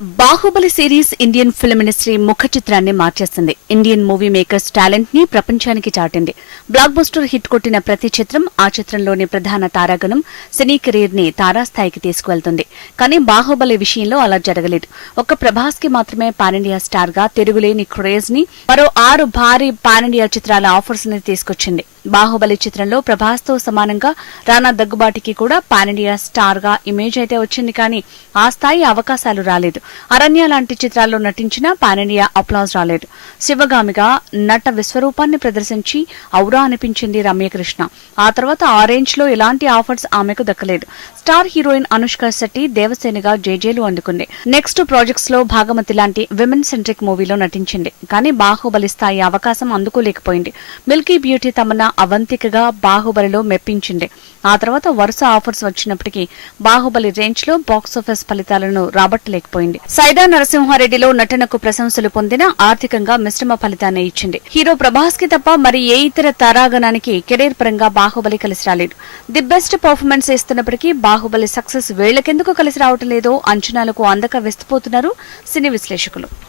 Baahubali series Indian film industry ముఖ చిత్రాన్ని మార్చేస్తుంది ఇండియన్ మూవీ మేకర్స్ టాలెంట్ని ప్రపంచానికి చాటింది. బ్లాక్ బస్టర్ హిట్ కొట్టిన ప్రతి చిత్రం ఆ చిత్రంలోని ప్రధాన తారాగణం సినీ కెరీర్ని తారాస్థాయికి తీసుకువెళ్తుంది. కానీ బాహుబలి విషయంలో అలా జరగలేదు. ఒక్క ప్రభాస్కి మాత్రమే పానిండియా స్టార్గా తిరుగులేని క్రేజ్ని మరో ఆరు భారీ పానిండియా చిత్రాల ఆఫర్స్ని తీసుకొచ్చింది. బాహుబలి చిత్రంలో ప్రభాస్తో సమానంగా రానా దగ్గుబాటికి కూడా పాన్ ఇండియా స్టార్గా ఇమేజ్ అయితే వచ్చింది కానీ ఆ స్థాయి అవకాశాలు రాలేదు. అరణ్య లాంటి చిత్రాల్లో నటించినా పాన్ ఇండియా అప్లాజ్ రాలేదు. శివగామిగా నట విశ్వరూపాన్ని ప్రదర్శించి ఔరా అనిపించింది రమ్యకృష్ణ. ఆ తర్వాత ఆరెంజ్లో ఎలాంటి ఆఫర్స్ ఆమెకు దక్కలేదు. స్టార్ హీరోయిన్ అనుష్క శెట్టి దేవసేనగా జేజేలు అందుకుంది. నెక్స్ట్ ప్రాజెక్ట్స్లో భాగమతి లాంటి విమెన్ సెంట్రిక్ మూవీలో నటించింది. కానీ బాహుబలి స్థాయి అవకాశం అందుకోలేకపోయింది. మిల్కీ బ్యూటీ తమన్నా అవంతికగా బాహుబలిలో మెప్పించింది. ఆ తర్వాత వరుస ఆఫర్స్ వచ్చినప్పటికీ బాహుబలి రేంజ్లో బాక్సాఫీస్ ఫలితాలను రాబట్టలేకపోయింది. సైదా నరసింహారెడ్డిలో నటనకు ప్రశంసలు పొందిన ఆర్థికంగా మిశ్రమ ఫలితాన్ని ఇచ్చింది. హీరో ప్రభాస్కి తప్ప మరి ఏ ఇతర తారాగణానికి కెరీర్ పరంగా బాహుబలి కలిసి రాలేదు. ది బెస్ట్ పర్ఫార్మెన్స్ ఇస్తున్నప్పటికీ బాహుబలి సక్సెస్ వేళ్ళకెందుకు కలిసి రావటం లేదో అంచనాలకు అందక విస్తుపోతున్నారు సినీ విశ్లేషకులు.